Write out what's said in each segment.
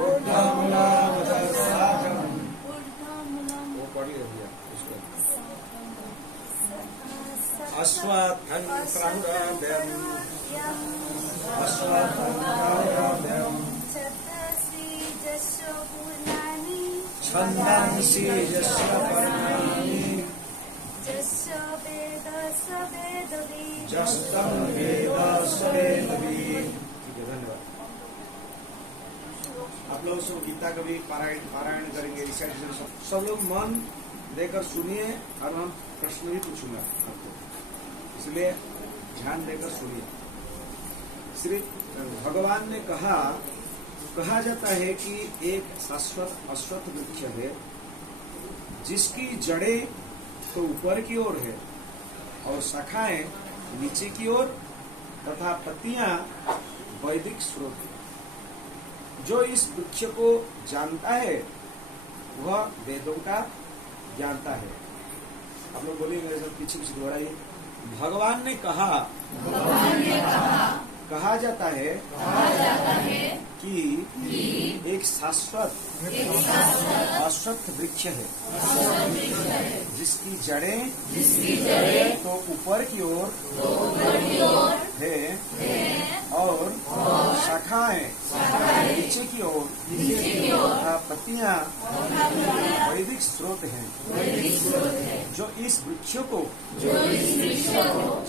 ऊर्ध्वमूलामदशाखम् वो पढ़िए भैया उसको। अश्वत्थं प्राहुराभ्यम् छन्दांसि यस्य पर्णानि जस्तं वेद स वेदवित्। धन्यवाद। आप लोग सब गीता कभी पारायण करेंगे, रिसाइटेशन सब लोग मन देकर सुनिए और हम प्रश्न भी पूछूंगा आपको, इसलिए ध्यान देकर सुनिए। श्री भगवान ने कहा जाता है कि एक शाश्वत अश्वत्थ वृक्ष है जिसकी जड़ें तो ऊपर की ओर है और शाखाएं नीचे की ओर तथा पत्तियां वैदिक स्रोत है। जो इस वृक्ष को जानता है वह वेदों का जानता है। आप लोग बोलिए मेरे साथ, पीछे पीछे दोहराइए। भगवान ने कहा जाता है कि एक शाश्वत अश्वत्थ वृक्ष है जिसकी जड़ें तो ऊपर की ओर है और शाखाएं नीचे की ओर तथा पत्तियां वैदिक स्रोत हैं। जो इस वृक्ष को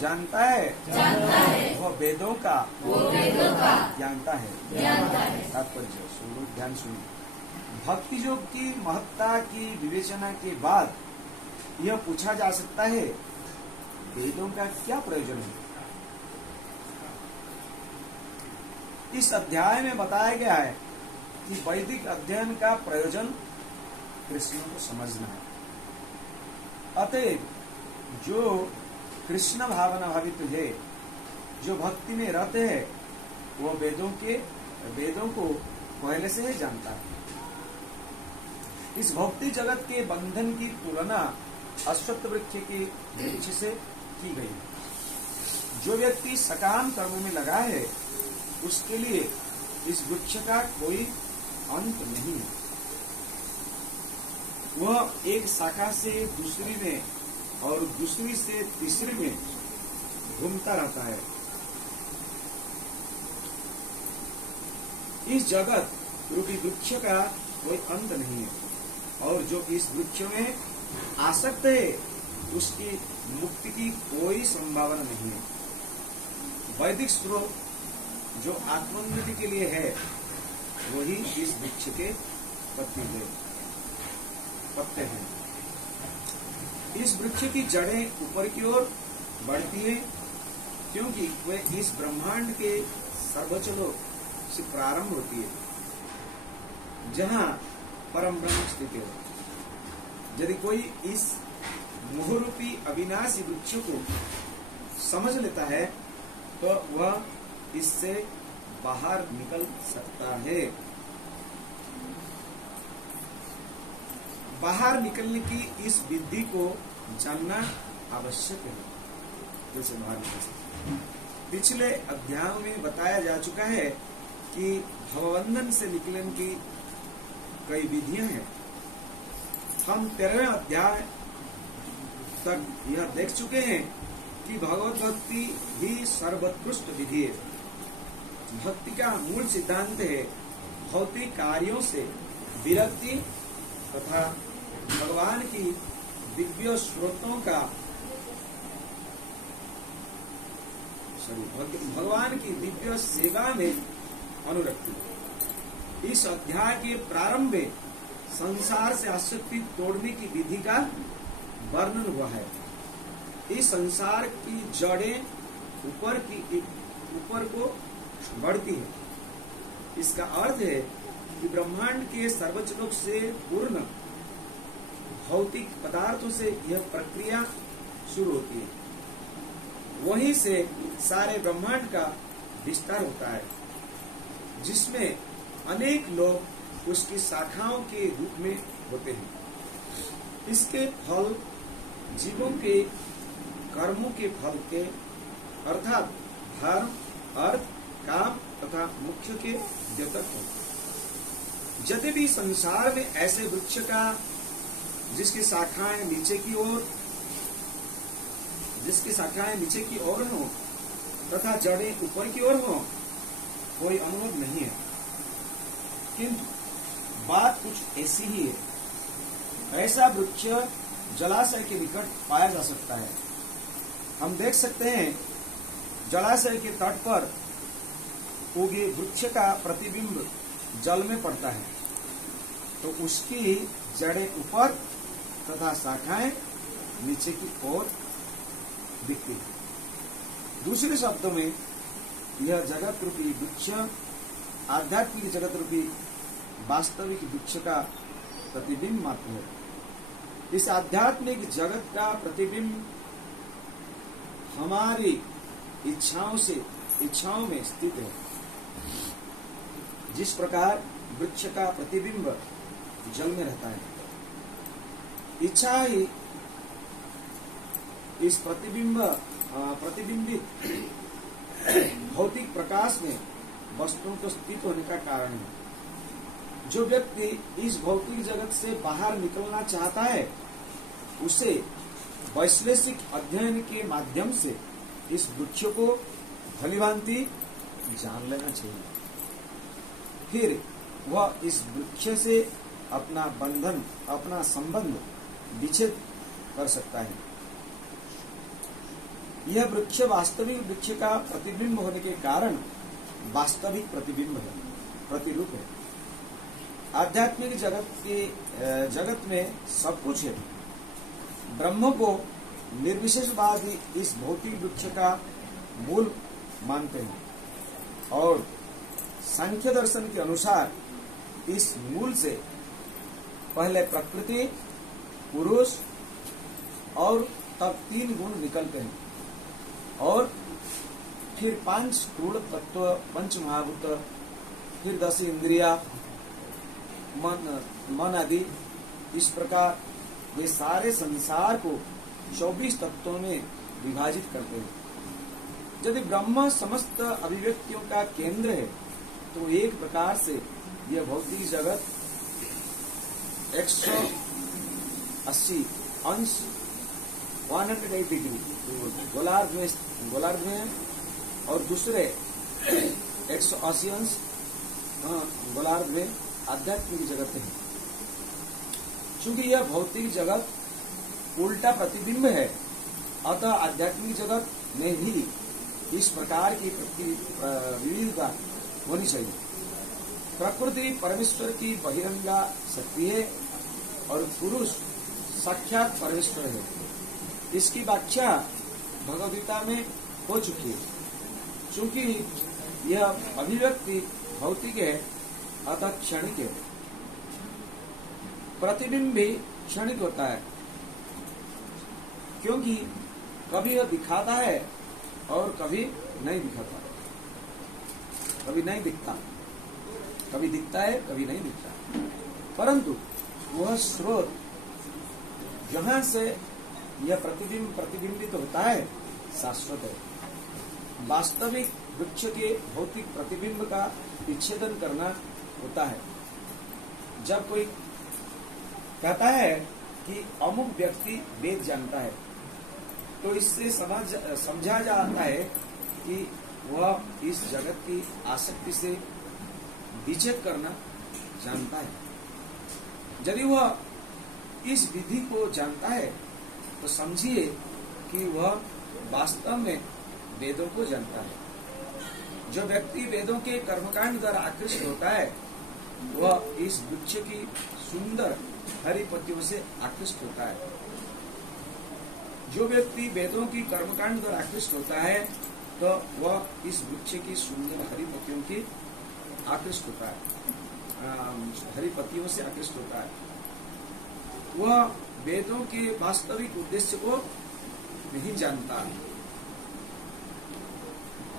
जानता है वह वेदों का जानता है। तात्पर्य सुनो, ध्यान सुनिए। भक्ति योग की महत्ता की विवेचना के बाद यह पूछा जा सकता है वेदों का क्या प्रयोजन है। इस अध्याय में बताया गया है कि वैदिक अध्ययन का प्रयोजन कृष्ण को समझना है। अतएव जो कृष्ण भावना भावित है, जो भक्ति में रहते हैं, वो वेदों को पहले से ही जानता है। इस भक्ति जगत के बंधन की तुलना अश्वत्थ वृक्ष के वृक्ष से की गई। जो व्यक्ति सकाम कर्मों में लगा है उसके लिए इस वृक्ष का कोई अंत नहीं है। वह एक शाखा से दूसरी में और दूसरी से तीसरी में घूमता रहता है। इस जगत रूपी वृक्ष का कोई अंत नहीं है और जो इस वृक्ष में आसक्त है उसकी मुक्ति की कोई संभावना नहीं है। वैदिक स्रोत जो आत्मोन्नति के लिए है वही इस वृक्ष के पत्ते हैं। इस वृक्ष की जड़ें ऊपर की ओर बढ़ती है क्योंकि वे इस ब्रह्मांड के सर्वोच्च लोक से प्रारंभ होती है जहाँ परम ब्रह्म स्थित है। यदि कोई इस मोहरूपी अविनाशी वृक्ष को समझ लेता है तो वह इससे बाहर निकल सकता है। बाहर निकलने की इस विधि को जानना आवश्यक है। जैसे बाहर निकल सकते, पिछले अध्यायों में बताया जा चुका है कि भवबंधन से निकलने की कई विधियां हैं। हम 13वें अध्याय तक यह देख चुके हैं कि भगवत भक्ति ही सर्वोत्कृष्ट विधि है। भक्ति का मूल सिद्धांत है भौतिक कार्यों से विरक्ति तथा भगवान की दिव्य स्रोतों का भगवान की दिव्य सेवा में अनुरक्ति। इस अध्याय के प्रारंभ में संसार से आसक्ति तोड़ने की विधि का वर्णन हुआ है। इस संसार की जड़ें ऊपर को बढ़ती है। इसका अर्थ है कि ब्रह्मांड के सर्वोच्च लोक से पूर्ण भौतिक पदार्थों से यह प्रक्रिया शुरू होती है। वहीं से सारे ब्रह्मांड का विस्तार होता है जिसमें अनेक लोग उसकी शाखाओं के रूप में होते हैं। इसके फल जीवों के कर्मों के फल के अर्थात धर्म, अर्थ, काम तथा मुख्य के द्योतक हो। यद्यपि संसार में ऐसे वृक्ष का जिसकी शाखाएं नीचे की ओर हो तथा जड़ें ऊपर की ओर हो, कोई अनुरोध नहीं है, किंतु बात कुछ ऐसी ही है। ऐसा वृक्ष जलाशय के निकट पाया जा सकता है। हम देख सकते हैं जलाशय के तट पर उगे वृक्ष का प्रतिबिंब जल में पड़ता है, तो उसकी जड़ें ऊपर तथा शाखाएं नीचे की ओर दिखती है। दूसरे शब्दों में यह जगत रूपी वृक्ष आध्यात्मिक जगत रूपी वास्तविक वृक्ष का प्रतिबिंब मात्र है। इस आध्यात्मिक जगत का प्रतिबिंब हमारी इच्छाओं में स्थित है। जिस प्रकार वृक्ष का प्रतिबिंब जल में रहता है, इच्छा ही इस प्रतिबिंबित भौतिक प्रकाश में वस्तुओं को स्थित होने का कारण है। जो व्यक्ति इस भौतिक जगत से बाहर निकलना चाहता है, उसे वैश्लेषिक अध्ययन के माध्यम से इस वृक्ष को भलीभांति जान लेना चाहिए। फिर वह इस वृक्ष से अपना संबंध विच्छेद कर सकता है। यह वृक्ष वास्तविक वृक्ष का प्रतिबिंब होने के कारण वास्तविक प्रतिबिंब है, प्रतिरूप है। आध्यात्मिक जगत में सब कुछ है। ब्रह्म को निर्विशेषवादी इस भौतिक वृक्ष का मूल मानते हैं और सांख्य दर्शन के अनुसार इस मूल से पहले प्रकृति, पुरुष और तब 3 गुण निकलते हैं और फिर 5 क्रूर तत्व, 5 महाभूत, फिर 10 इंद्रिया, मन आदि। इस प्रकार वे सारे संसार को 24 तत्वों में विभाजित करते हैं। यदि ब्रह्म समस्त अभिव्यक्तियों का केंद्र है, तो एक प्रकार से यह भौतिक जगत 180 अंश 180 डिग्री गोलार्ध में है और दूसरे 180 अंश गोलार्ध में आध्यात्मिक जगत है। चूंकि यह भौतिक जगत उल्टा प्रतिबिंब है, अतः आध्यात्मिक जगत में भी इस प्रकार की विविधता होनी चाहिए। प्रकृति परमेश्वर की बहिरंगा शक्ति है और पुरुष साक्षात परमेश्वर है। इसकी व्याख्या भगवद्गीता में हो चुकी है। चूंकि यह अभिव्यक्ति भौतिक है, अतः क्षणिक है। प्रतिबिंब भी क्षणिक होता है, क्योंकि कभी यह दिखाता है और कभी नहीं दिखाता, कभी नहीं दिखता, कभी दिखता है, कभी नहीं दिखता। परंतु वह स्रोत जहां से यह प्रतिबिंबित होता है, शाश्वत है। वास्तविक वृक्ष के भौतिक प्रतिबिंब का विच्छेदन करना होता है। जब कोई कहता है कि अमुक व्यक्ति वेद जानता है, तो इससे समझा जाता है कि वह इस जगत की आसक्ति से विच्छेद करना जानता है। यदि वह इस विधि को जानता है, तो समझिए कि वह वास्तव में वेदों को जानता है। जो व्यक्ति वेदों के कर्मकांड द्वारा आकृष्ट होता है, वह इस वृक्ष की सुंदर हरी पत्तियों से आकृष्ट होता है। जो व्यक्ति वेदों की कर्मकांड द्वारा आकृष्ट होता है, तो वह इस वृक्ष की सुंदर हरी पत्तियों की आकृष्ट होता है, हरी पत्तियों से आकृष्ट होता है। वह वेदों के वास्तविक उद्देश्य को नहीं जानता।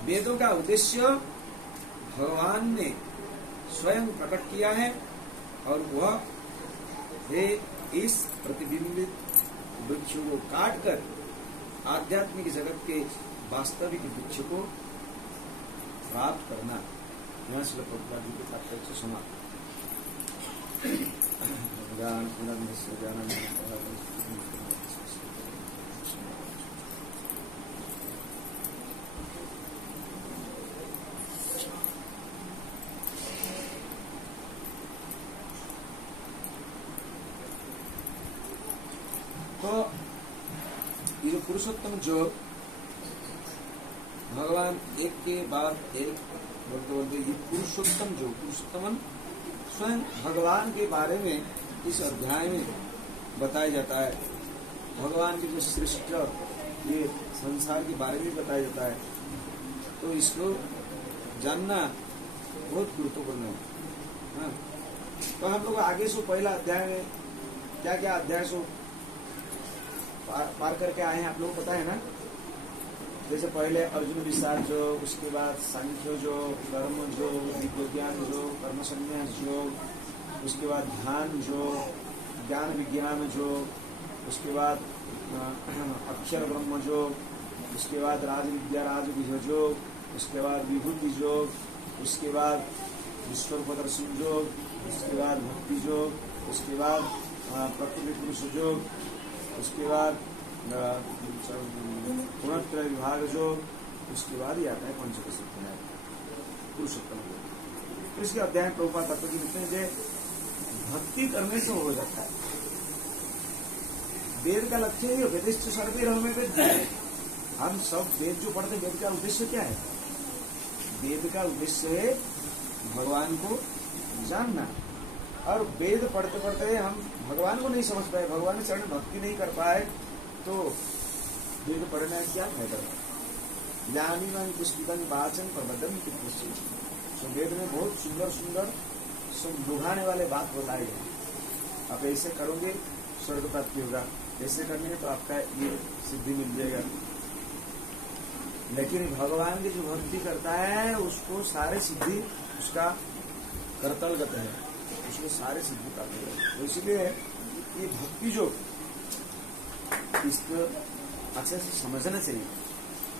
वेदों का उद्देश्य भगवान ने स्वयं प्रकट किया है और वह है इस प्रतिबिंबित वृक्षों को काटकर आध्यात्मिक जगत के वास्तविक वृक्ष को प्राप्त करना। यहाँ श्रील प्रभुपाद जी के तात्पर्य से समाप्त। तो ये जो पुरुषोत्तम योग, भगवान एक के बाद एक बोलते बोलते ये पुरुषोत्तम योग, पुरुषोत्तम स्वयं भगवान के बारे में इस अध्याय में बताया जाता है। भगवान के जो सृष्ट ये संसार के बारे में बताया जाता है। तो इसको जानना बहुत गुरुत्वपूर्ण है। हाँ। तो हम लोग आगे से पहला अध्याय में क्या क्या अध्याय से पार करके आए हैं आप लोगों को पता है ना। जैसे पहले अर्जुन विषाद जो, उसके बाद सांख्य जो, कर्म जो, विज्ञान जो, कर्म संन्यास जो, उसके बाद ध्यान जो, ज्ञान विज्ञान जो, उसके बाद अक्षर ब्रह्म जो, उसके बाद राज विद्या राजविध जो, उसके बाद विभूति जो, उसके बाद विश्वरूप दर्शन जो, उसके बाद भक्ति जो, उसके बाद प्रकृति पुरुष जो, उसके बाद गुणत्रय विभाग जो, उसके बाद ही आता है पंचदश अध्याय पुरुषोत्तम योग। इसके अध्याय प्रभुपाद तत्व की लिखते हैं कि भक्ति करने से हो जाता है। वेद का लक्ष्य ही वेदिष्ट सर्वे हमें वेद। हम सब वेद जो पढ़ते हैं, वेद का उद्देश्य क्या है? वेद का उद्देश्य है भगवान को जानना। और वेद पढ़ते पढ़ते हम भगवान को नहीं समझ पाए, भगवान के चरण भक्ति नहीं कर पाए, तो वेद पढ़ने का क्या फायदा? ज्ञानी मान पुष्पितन वाचन प्रबद्धन की पुष्टि। तो वेद में बहुत सुंदर सुंदर सब लुभाने वाले बात बताए गए। आप ऐसे करोगे स्वर्ग प्राप्ति होगा, ऐसे करने तो आपका ये सिद्धि मिल जाएगा। लेकिन भगवान की जो भक्ति करता है उसको सारे सिद्धि उसका कर्तलगत है, उसको सारे सिद्धि प्राप्त होगा। तो इसलिए ये भक्ति जो इसको अच्छे से समझना चाहिए।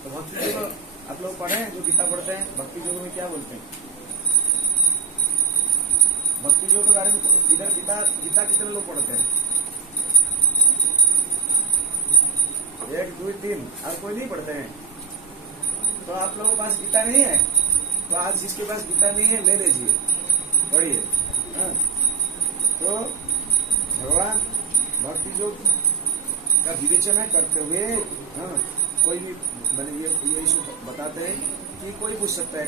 तो भक्ति योग आप लोग पढ़े, जो गीता पढ़ते हैं, भक्ति योग में क्या बोलते हैं? भक्ति योग के बारे में इधर गीता कितने लोग पढ़ते हैं? 1, 2, 3 और कोई नहीं पढ़ते हैं। तो आप लोगों के पास गीता नहीं है, तो आज जिसके पास गीता नहीं है ले लीजिए, पढ़िए। तो भगवान भक्ति योग का विवेचना करते हुए कोई भी मैंने ये बताते हैं कि कोई पूछ सकता है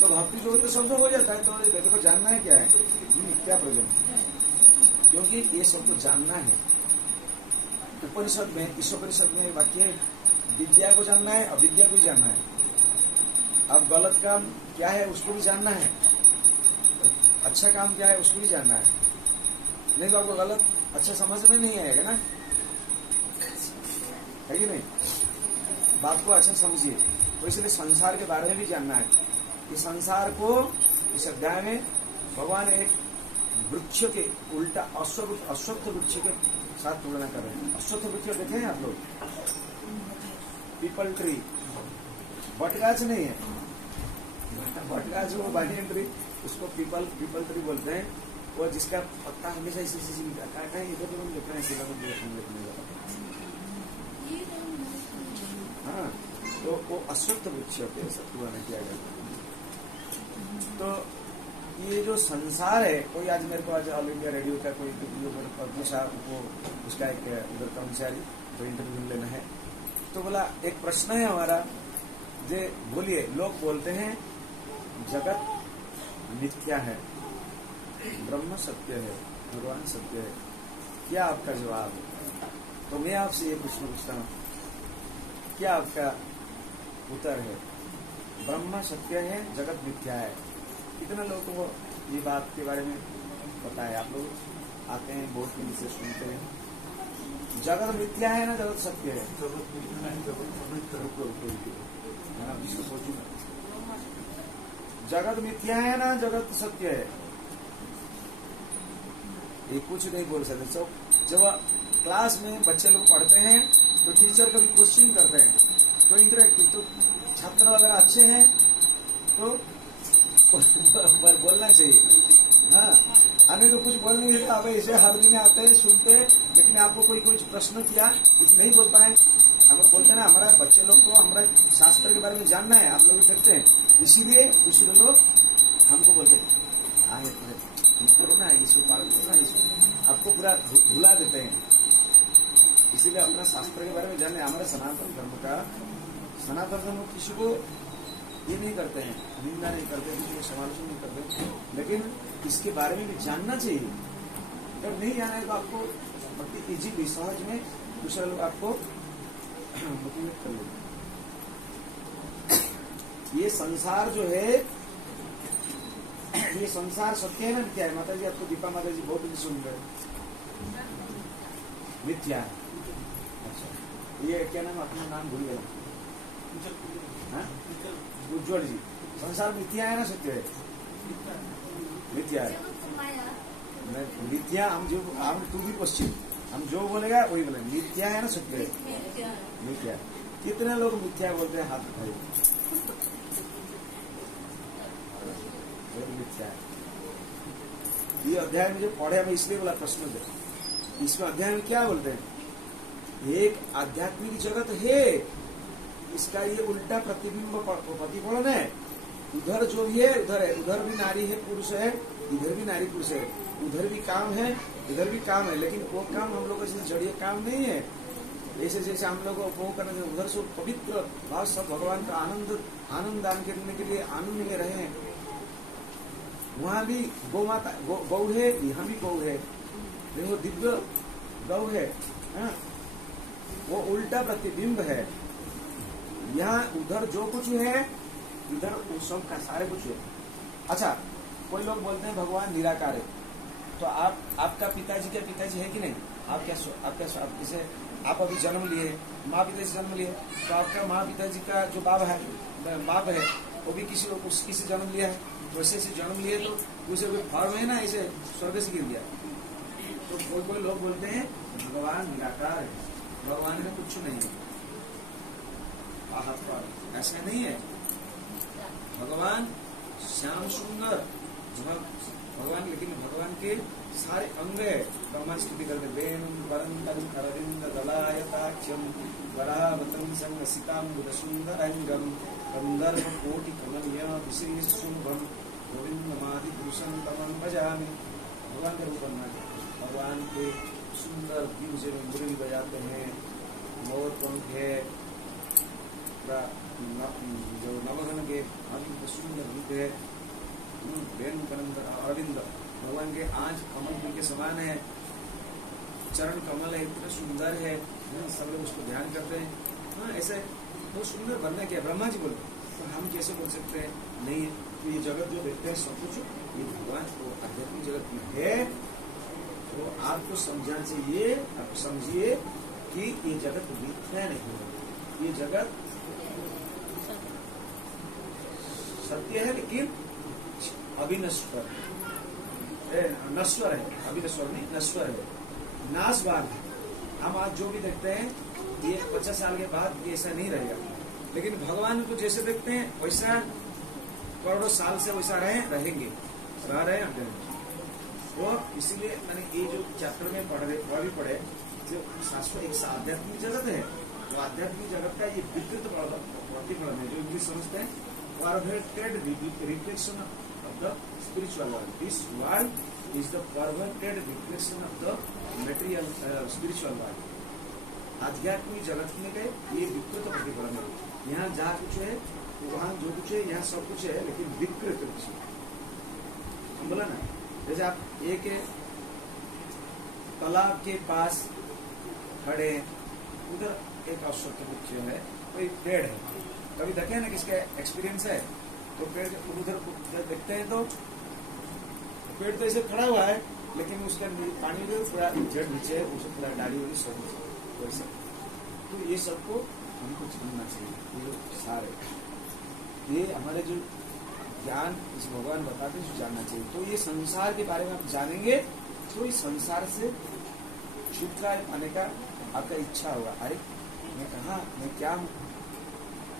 तो भक्ति योग तो सब हो जाता है, तो वेद को जानना है क्या है? क्या प्रयोजन? क्योंकि ये सबको जानना है। उपनिषद में, ईशोपनिषद में वाक्य विद्या को जानना है, अविद्या को भी जानना है। अब गलत काम क्या है उसको भी जानना है, अच्छा काम क्या है उसको भी जानना है। नहीं तो आपको गलत अच्छा समझ में नहीं आएगा ना, है कि नहीं? बात को अच्छा समझिए। तो इसलिए संसार के बारे में भी जानना है। इस संसार को इस अध्याय में भगवान एक वृक्ष के उल्टा अश्वत्थ वृक्ष के साथ तुलना कर रहे हैं। अश्वत्थ वृक्ष देखे हैं आप लोग? पीपल ट्री, बटगाछ नहीं है। बटगाछ वो बानियन ट्री, उसको पीपल ट्री बोलते हैं। वो जिसका पत्ता हमेशा इसी मिलता है। कहीं इधर तो हम देख रहे हैं, हाँ, तो वो अश्वत्थ वृक्ष के साथ तुलना किया गया। तो ये जो संसार है, कोई आज मेरे को आज ऑल इंडिया रेडियो का कोई पद्म साहब को उसका एक उधर कर्मचारी तो इंटरव्यू लेना है, तो बोला एक प्रश्न है हमारा, जे बोलिए, लोग बोलते हैं जगत मिथ्या है, ब्रह्म सत्य है, भगवान सत्य है, क्या आपका जवाब है? तो मैं आपसे ये प्रश्न पूछता हूँ, क्या आपका उत्तर है? ब्रह्म सत्य है, जगत मिथ्या है। कितने लोगों को ये बात के बारे में पता है? आप लोग आते हैं, बहुत दिन से सुनते हैं। जगत मिथ्या है ना जगत सत्य है? जगत मिथ्या है ना जगत सत्य है? ये कुछ नहीं बोल सकते। जब क्लास में बच्चे लोग पढ़ते हैं तो टीचर कभी क्वेश्चन करते हैं तो इंटरेक्टिव, तो छात्र अगर अच्छे हैं तो बोलना चाहिए। हाँ, हमें तो कुछ बोल नहीं देता, अब ऐसे हर दिन आते हैं सुनते हैं, लेकिन आपको कोई कुछ प्रश्न किया कुछ नहीं बोल पाए, हम लोग बोलते हैं ना हमारा बच्चे लोग को हमारा शास्त्र के बारे में जानना है, आप लोग देखते हैं, इसीलिए दूसरे लोग हमको बोलते हैं आगे करो ना, इसको पालन करो ना, इसको आपको पूरा भुला देते हैं। इसीलिए अपना शास्त्र के बारे में जानना है। हमारे सनातन धर्म किसी को ये नहीं करते हैं, निंदा नहीं करते, किसी को समालोचना नहीं करते, लेकिन इसके बारे में भी जानना चाहिए। जब नहीं जाना है तो आपको बड़ी इजीली सहज में दूसरे लोग आपको मोटिवेट कर लेंगे। ये संसार जो है, ये संसार सत्य है ना मिथ्या है? माता जी आपको दीपा माता जी बहुत कुछ सुन रहे, मिथ्या है। अच्छा, ये क्या नाम, अपना नाम भूल गया, उज्ज्वल जी। संसार मिथ्या है ना सत्य है? मिथ्या है। मिथ्या, हम तू भी पश्चिम, हम जो बोलेगा वही बोले, मिथ्या है ना सत्य है? मिथ्या। कितने लोग मिथ्या बोलते हैं, हाथ उठाइए। मिथ्या है। ये अध्याय में जो पढ़े हमें इसलिए बोला प्रश्न दे, इसमें अध्याय में क्या बोलते हैं? एक आध्यात्मिक जगत है, इसका ये उल्टा प्रतिबिंब प्रतिफलन है। उधर जो भी है उधर है, उधर भी नारी है पुरुष है, इधर भी नारी पुरुष है, उधर भी काम है इधर भी काम है, लेकिन वो काम हम लोग का जड़िए काम नहीं है। ऐसे जैसे हम लोग उपभोग करने से उधर से पवित्र भाव सब भगवान का आनंद दान करने के लिए आनंद में रहे हैं। वहां भी गौ माता गौ है, यहाँ भी गौ है, देखो दिव्य गौ है, वो उल्टा प्रतिबिंब है। यहाँ उधर जो कुछ है इधर उस सब का सारे कुछ है। अच्छा, कोई लोग बोलते हैं भगवान निराकार है, तो आपका पिताजी क्या पिताजी है कि नहीं? आप जैसे आप अभी जन्म लिए, माँ पिता से जन्म लिए, तो आपका माँ पिताजी का जो बाप है वो भी किसी से जन्म लिया है, वैसे से जन्म लिए तो उसे कोई फॉर्म है ना, ऐसे स्वर्ग से गिर गया। तो कोई लोग बोलते हैं भगवान निराकार है, भगवान में कुछ नहीं है, ऐसा नहीं है। भगवान श्याम सुंदर भगवान, लेकिन भगवान के सारे अंग है। ब्रह्मा स्तुति करते वेणुं वरंतम अरविंद दलायताक्षम वरावतं संग सीतांबुद सुंदरंगम कंदर्प कोटि कमनीय विशेष शुभम गोविंदमादि पुरुषं तमं भजामि। भगवान का रूप बनना, भगवान के सुंदर दिल से मुरली बजाते हैं, मोर पंख है, जो नवघन के सुंदर रूप है, वेणु कनंदर अरविंद, भगवान के आंच कमल के समान है, चरण कमल है, इतना सुंदर है, सब लोग उसको ध्यान करते हैं। हाँ, ऐसे बहुत सुंदर बनना क्या? ब्रह्मा जी बोलते, तो हम कैसे बोल सकते हैं नहीं? तो ये जगत जो देखते हैं सब कुछ ये भगवान को आध्यात्मिक जगत में है, तो आपको समझना चाहिए, आप समझिए कि ये जगत मिथ्या नहीं है, ये जगत सत्य है लेकिन अविनश्वर नश्वर है, अविनश्वर नहीं नश्वर है, नाशवान है। हम आज जो भी देखते हैं ये 50 साल के बाद ये ऐसा नहीं रहेगा, लेकिन भगवान को जैसे देखते हैं वैसा करोड़ों साल से वैसा रहेंगे, रह रहे हैं। तो इसीलिए मैंने ये जो चैप्टर में पढ़े जो शास्त्र एक आध्यात्मिक जगत है, तो आध्यात्मिक जगत का ये विकृत प्रतिफलन है, जो इंग्लिश समझते हैं perverted reflection of the spiritual world. This world is the perverted reflection of the material spiritual world. आध्यात्मिक जगत में गए ये विकृत प्रतिफलन है। यहाँ जहाँ कुछ है वहाँ जो कुछ है, यहाँ सब कुछ है, लेकिन विकृत कुछ है। हम बोला ना, जैसे आप एक तालाब के पास खड़े, उधर एक अश्वत्थ वृक्ष है, कोई पेड़ है, कभी देखे ना किसका एक्सपीरियंस है? तो पेड़ उधर देखते हैं तो पेड़ तो ऐसे खड़ा हुआ है, लेकिन उसका पानी जो पूरा जड़ नीचे है, उसे पूरा डाली हुई सब वैसे। तो ये सबको हमको जानना चाहिए, ये सारे ये हमारे जो ज्ञान इस भगवान बताते हैं जानना चाहिए। तो ये संसार के बारे में आप जानेंगे तो इस संसार से छुटकारा पाने का आपका इच्छा होगा। अरे मैं कहाँ, मैं क्या हूँ,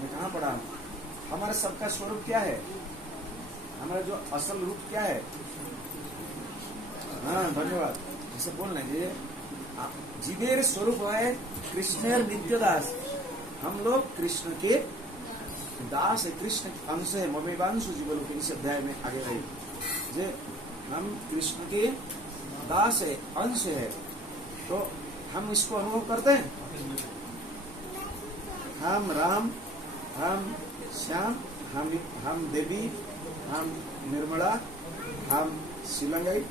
मैं कहाँ पड़ा हूँ? हमारा सबका स्वरूप क्या है? हमारा जो असल रूप क्या है? हाँ, धन्यवाद। जैसे बोल लेंगे जीवेर स्वरूप है कृष्णेर नित्य दास। हम लोग कृष्ण के दास है, कृष्ण के अंश है। ममेवांशु जीवन के इस अध्याय में आगे रहे जे हम कृष्ण के दास है, अंश है। तो हम इसको अनुभव करते हैं। हम राम, हम श्याम, हम देवी, हम निर्मला, हम श्रीलंगाई,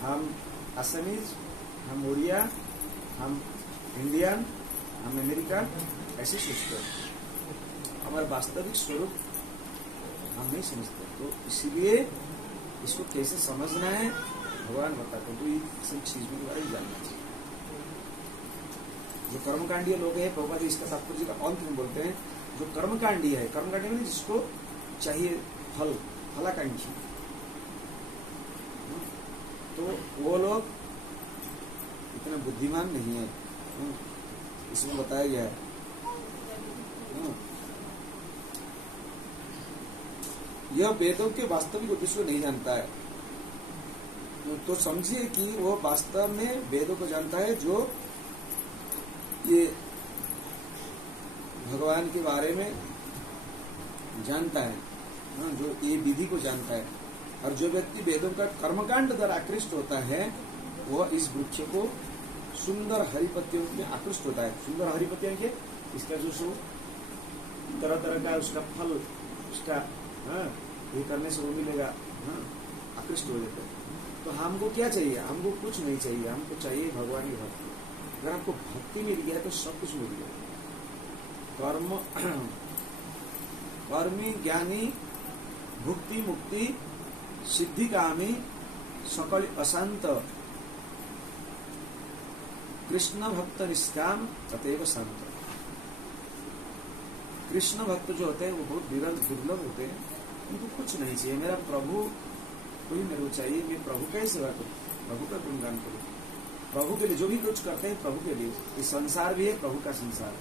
हम असमीज, हम उड़िया, हम इंडियन, हम अमेरिका, ऐसे सोचते हैं। हमारा वास्तविक स्वरूप हम नहीं समझते। तो इसीलिए इसको कैसे समझना है भगवान बताते हैं। तो ये सब चीजों के बारे में जानना चाहिए। जो कर्मकांडीय लोग हैं, प्रभुपाद जी इसका तात्पर्य का अंत में बोलते हैं, जो कर्मकांडीय है, कर्मकांडीय में जिसको चाहिए फल, फलाकांक्षी, तो वो लोग इतना बुद्धिमान नहीं है। इसमें बताया गया है। यह वेदों के वास्तविक उद्देश्य को नहीं जानता है। तो समझिए कि वो वास्तव में वेदों को जानता है, जो ये भगवान के बारे में जानता है, जो ये विधि को जानता है। और जो व्यक्ति वेदों का कर्मकांड द्वारा आकृष्ट होता है, वह इस वृक्ष को सुंदर हरिपत्तियों में आकृष्ट होता है। सुंदर हरिपत्तियां के इसका जो तरह तरह का उसका फल, उसका ये करने से वो मिलेगा, आकृष्ट हो जाता है। तो हमको क्या चाहिए? हमको कुछ नहीं चाहिए, हमको चाहिए भगवान की भक्ति। अगर आपको भक्ति मिल गया तो सब कुछ मिल गया। कर्मी ज्ञानी भुक्ति मुक्ति सिद्धि कामी सकल अशांत कृष्ण भक्त निष्काम अतएव शांत। कृष्ण भक्त जो होते हैं वो बहुत दुर्लभ होते हैं। उनको कुछ नहीं चाहिए, मेरा प्रभु कोई मेरे को चाहिए, मैं प्रभु का ही सेवा करूं, प्रभु का गुणगान करूं, प्रभु के लिए जो भी कुछ करते हैं प्रभु के लिए। ये संसार भी है प्रभु का संसार,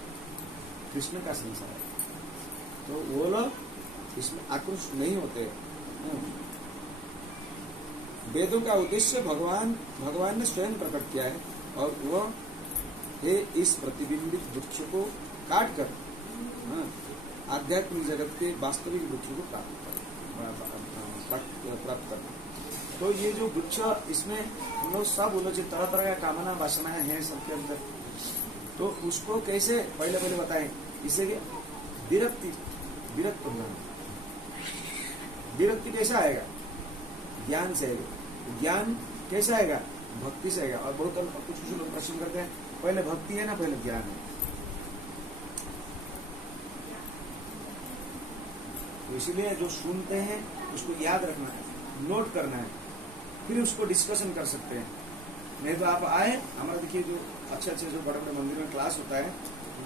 कृष्ण का संसार। तो वो लोग इसमें आकृष्ट नहीं होते। वेदों का उद्देश्य भगवान ने स्वयं प्रकट किया है, और वह है इस प्रतिबिंबित वृक्ष को काट कर आध्यात्मिक जगत के वास्तविक वृक्ष को प्राप्त करना। तो ये जो वृक्ष, इसमें हम लोग सब बोलो जो तरह तरह का कामना वासनाएं हैं सबके अंदर, तो उसको कैसे पहले बताएं। इसे विरक्त होना। विरक्ति कैसे आएगा? ज्ञान से आएगा। ज्ञान कैसे आएगा? भक्ति से आएगा। और बहुत कुछ लोग प्रश्न करते हैं, पहले भक्ति है ना पहले ज्ञान है? तो इसीलिए जो सुनते हैं उसको याद रखना है, नोट करना है, फिर उसको डिस्कशन कर सकते हैं। नहीं तो आप आए, हमारा देखिए जो अच्छे जो बड़े बड़े मंदिर में क्लास होता है,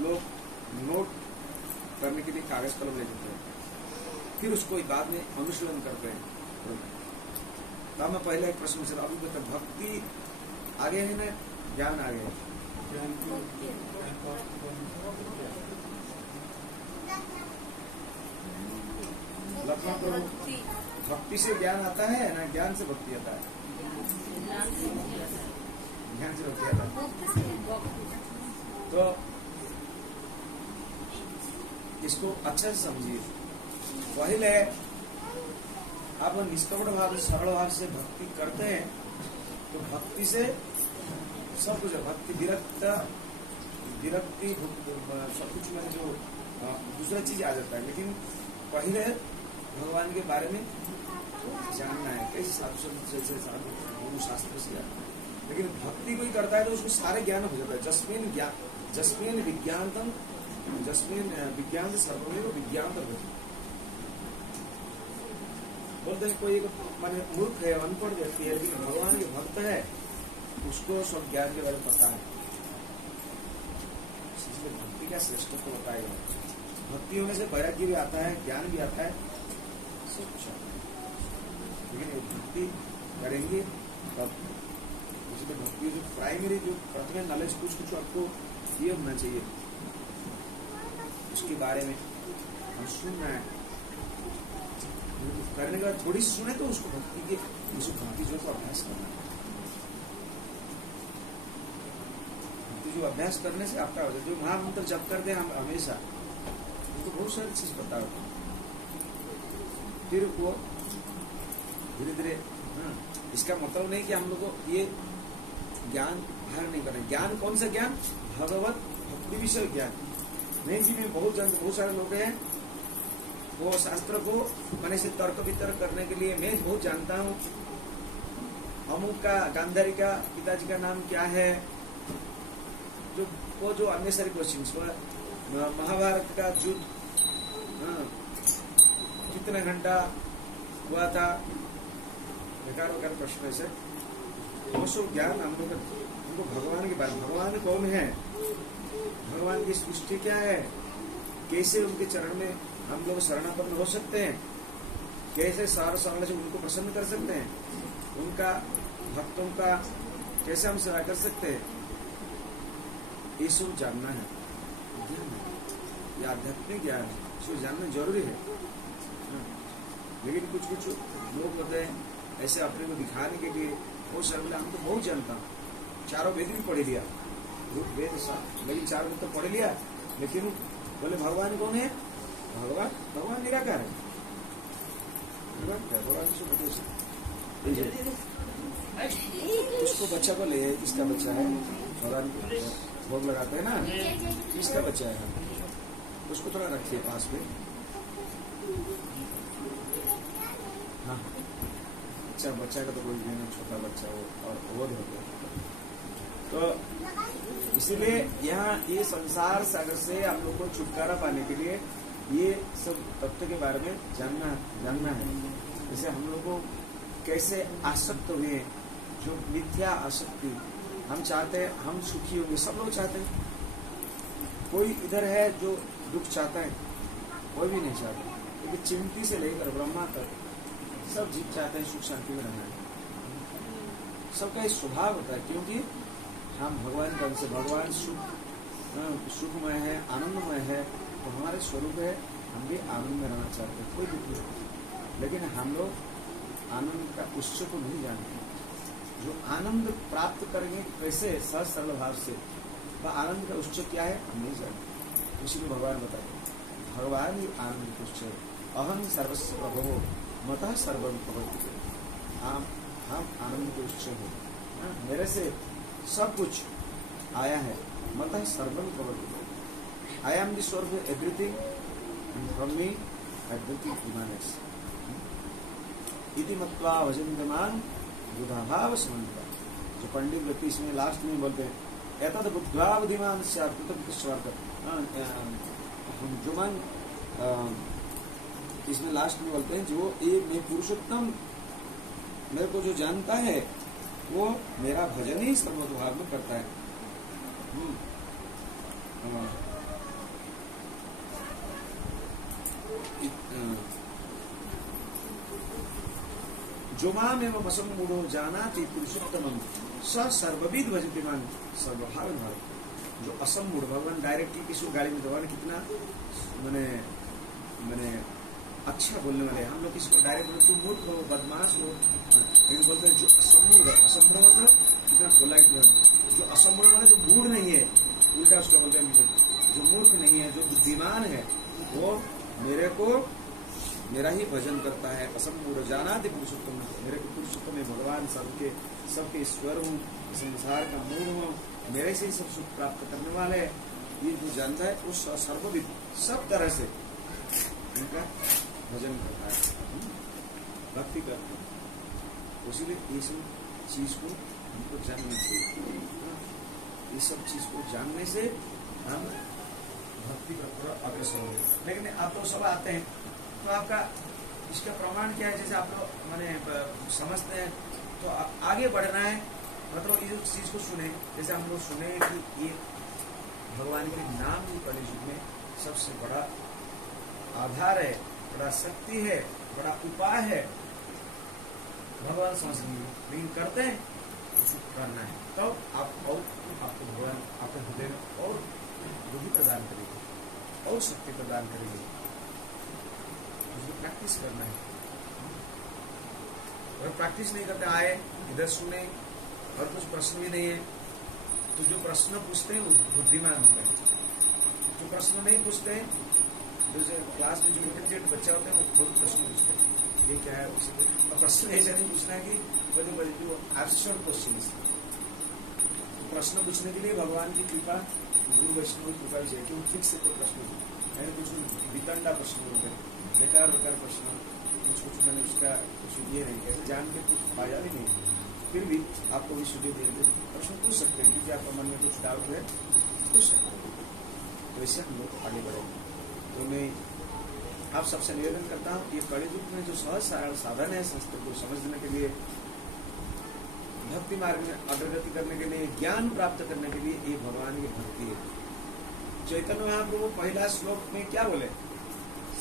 लोग नोट करने के लिए कागज कलम ले जाते हैं, फिर उसको बाद में अनुशीलन करते हैं। तो मैं पहले एक प्रश्न से अभी बता, भक्ति आगे है ना ज्ञान आगे है? भक्ति से ज्ञान आता है ना ज्ञान से भक्ति आता है? ज्ञान से भक्ति आता है। तो इसको अच्छे से समझिए। पहले आप निष्कपट भाव से, सरल भाव से भक्ति करते हैं, तो भक्ति से सब कुछ है। भक्ति विरक्ति सब कुछ में जो दूसरा चीज आ जाता है। लेकिन पहले भगवान के बारे में जानना है, कैसे साधु शास्त्र से जानना है। लेकिन भक्ति कोई करता है तो उसको सारे ज्ञान हो जाता है। जस्मिन विज्ञान सर्वमेव विज्ञान बोलते हैं। कोई माने मूर्ख है, अनपढ़ व्यक्ति है, लेकिन भगवान के भक्त है, उसको सब ज्ञान के बारे में पता है। इसलिए भक्ति का श्रेष्ठत्व बताएगा। भक्ति होने से वैराग्य भी आता है, ज्ञान भी आता है, सब कुछ आता है। लेकिन ये भक्ति करेंगे तब उसमें भक्ति जो प्राइमरी जो प्रथम नॉलेज कुछ आपको ये होना चाहिए, उसके बारे में हम सुन रहे हैं, करने के बाद थोड़ी सुने तो उसको भक्ति के भक्ति जो को अभ्यास करना है। भक्ति जो अभ्यास करने से आपका होता है, जो महामंत्र जप करते हैं हम हमेशा, तो बहुत सारी चीज पता होती है, फिर वो धीरे धीरे। इसका मतलब नहीं कि हम लोग को ये ज्ञान धारण नहीं करें। ज्ञान कौन सा ज्ञान? भगवत भक्ति विषय ज्ञान नहीं जी। मैं बहुत सारे लोग हैं वो शास्त्र को मैंने से तर्क वितर्क करने के लिए मैं बहुत जानता हूँ, अमुक का गांधारी का पिताजी का नाम क्या है, जो अननेसेसरी क्वेश्चन, महाभारत का युद्ध कितने घंटा हुआ था, बेकार बेकार प्रश्न ऐसे। वो ज्ञान हमको भगवान के बारे में, भगवान कौन है, भगवान की सृष्टि क्या है, कैसे उनके चरण में हम लोग शरणापन्न हो सकते हैं, कैसे सार सरल से उनको प्रसन्न कर सकते हैं, उनका भक्तों का कैसे हम सेवा कर सकते हैं, ये सब जानना है। ये आध्यात्मिक ज्ञान है, इसको जानना जरूरी है। लेकिन कुछ लोग होते हैं ऐसे अपने को दिखाने के लिए, बहुत सारे हम तो बहुत जानता हूँ, चारों वेद भी पढ़ लिया, वेद लेकिन चारों तो पढ़ लिया, लेकिन बोले भगवान कौन है? भगवान निराकार है। उसको बच्चा को ले, किसका बच्चा है? भगवान भोग लगाते हैं ना, किसका बच्चा है? उसको थोड़ा रखिए पास में। हाँ, अच्छा बच्चा का तो कोई नहीं, छोटा बच्चा वो और अवध हो गया। तो इसीलिए यहाँ ये संसार सागर से हम लोग को छुटकारा पाने के लिए ये सब तत्व के बारे में जानना है। जैसे हम लोग को कैसे आसक्त हुए, जो मिथ्या आसक्ति, हम चाहते हैं हम सुखी होंगे, सब लोग चाहते हैं। कोई इधर है जो दुख चाहता है, कोई भी नहीं चाहता, क्योंकि चिमटी से लेकर ब्रह्मा तक सब जीव चाहते हैं सुख शांति में रहना है। सबका एक स्वभाव होता है, क्योंकि हम भगवान का अंश, भगवान सुखमय है, आनंदमय है, तो हमारे स्वरूप है, हम भी आनंद में रहना चाहते हैं, कोई दुख नहीं। लेकिन हम लोग आनंद का उच्च को नहीं जानते। जो आनंद प्राप्त करेंगे कैसे, सहज सरल भाव से, वह आनंद का उच्च क्या है हम नहीं जानते। इसीलिए भगवान बताते, भगवान ही आनंद का उच्च है। अहम सर्वस्व प्रभो मतः सर्वम प्रभो। हम आनंद के उच्च हो, मेरे से सब कुछ आया है। मतः सर्वम प्रभो, I am the source of everything, from me everything emanates. इति मत्वा भजन्त्यमान् बुधाभाव समन्विता। जो पंडित व्यक्ति इसमें लास्ट में बोलते हैं, एतद् बुद्ध्वा बुद्धिमान् स्यात् कृतकृतस्वार्थ। जो मन इसमें लास्ट में बोलते हैं, जो ये मैं पुरुषोत्तम, मेरे को जो जानता है वो मेरा भजन ही सर्वभाव में करता है। जो माम एवं असम्मूढ़ो जानाति पुरुषोत्तमं स सर्वविद भजतिमान सर्वभाव भाव। जो असम्मूढ़, भगवान डायरेक्टली किसी को गाली में भगवान कितना मैंने अच्छा बोलने वाले, हम लोग किसी को डायरेक्ट बोलते तुम मूर्ख हो, बदमाश हो, लेकिन बोलते हैं जो असम्मूढ़ है। असम्मूढ़ मतलब कितना पोलाइट बोलते, जो असम्मूढ़ मतलब जो मूढ़ नहीं है, उल्टा उसका बोलते हैं जो मूर्ख नहीं है, जो बुद्धिमान है, वो मेरा ही भजन करता है। असम्मूढ़ जानाति पुरुषोत्तम, मेरे को पुरुषोत्तम में भगवान सबके ईश्वर हूँ, संसार का मूल हूँ, मेरे से ही सब सुख प्राप्त करने वाले है। ये जो जानता है उस सर्वविद सब तरह से इनका भजन करता है, भक्ति करता है। इसीलिए ये सब चीज को हमको जानना चाहिए। ये सब चीज को जानने से हम भक्ति का पूरा अग्रसर होंगे। लेकिन आप लोग सब आते हैं तो आपका इसका प्रमाण क्या है? जैसे आप लोग मैंने समझते हैं तो आगे बढ़ना है, मतलब इस चीज को सुने। जैसे हम लोग सुने कि ये भगवान के नाम ही कलियुग में सबसे बड़ा आधार है, बड़ा शक्ति है, बड़ा उपाय है। भगवान समझ लीजिए, लेकिन करते हैं करना है तब आप और आपको भगवान आपके हृदय में और बुद्धि प्रदान करेंगे। और शक्ति प्रदान करेगी। मुझे प्रैक्टिस करना है। अगर प्रैक्टिस नहीं करते, आए इधर सुने और कुछ प्रश्न भी नहीं है, तो जो प्रश्न पूछते हैं वो बुद्धिमान होते हैं। जो प्रश्न नहीं पूछते हैं, जैसे क्लास में जो इंटेलिजेंट बच्चा होते हैं वो बहुत प्रश्न पूछते हैं, ये क्या है उसे। और प्रश्न ऐसा नहीं पूछना है कि बड़े बड़े जो एब्स्ट्रैक्ट क्वेश्चन, प्रश्न पूछने के लिए भगवान की कृपा, गुरु वैष्णव की कृपा भी चाहिए कि वो ठीक से कोई प्रश्न मैंने कुछ वितंडा प्रश्न होते हैं, बेकार प्रश्न, कुछ मैंने उसका कुछ ये नहीं, ऐसे जान के कुछ फायदा भी नहीं। फिर भी आपको विश्व देंगे प्रश्न पूछ सकते हैं, क्योंकि आपका मन में कुछ डाउट है, पूछ सकते हैं। तो इससे हम लोग आगे बढ़ेंगे। तो मैं आप सबसे निवेदन करता हूँ, ये कड़ी युग में जो सहज सरल साधन है संस्कृत को समझने के लिए, भक्ति मार्ग में अग्रगति करने के लिए, ज्ञान प्राप्त करने के लिए, ये भगवान की भक्ति है। चैतन्य महाप्रभु पहला श्लोक में क्या बोले?